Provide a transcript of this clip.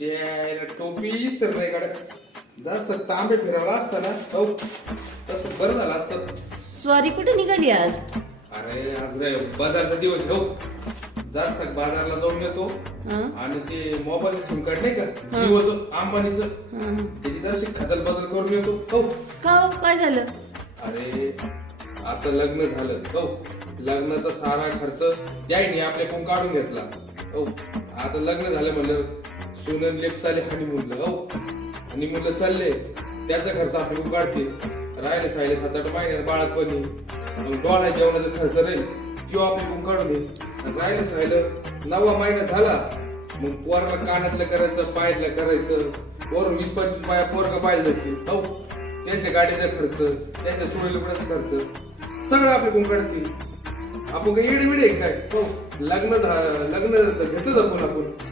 टोपीच तर नाही काढत. जर तांबे फिरवला असता ना हो तसं बरं झालं असतं. स्वारी कुठे निघाली आज? अरे आज रे बाजारचा दिवस हो. जर सग बाजारला जाऊन येतो हं? आणि ते मोबाईल सिम कार्ड नाही का जिओचं अंबानीचं हं, हं. त्याची जराशी खदल बदल करून येतो हो. का हो? काय झालं? अरे आता लग्न झालं हो. लग्नाचा सारा खर्च त्याईने आपल्याकडून काढून घेतला. हो आता लग्न झालं म्हणलं सोनन लेप चाले हानी म्हणलं हो आणि मुलं चालले त्याचा खर्च आपली काढते. राहिले साहिले सात आठ महिन्यात बाळात मग डोळ्या जेवणाचा खर्च राहील किंवा आपली काढून घे राहिलं साहिलं नवा महिना झाला. मग पोराला कानातलं करायचं पायातलं करायचं. पोर वीस पंचवीस पाया पोरग पाहिलं हो त्यांच्या गाडीचा खर्च त्यांच्या चोळी खर्च सगळं आपल्याकडून गुंकडतील आपण काही येडे विडे काय? हो लग्न झा- लग्न घेतो आपण आपण.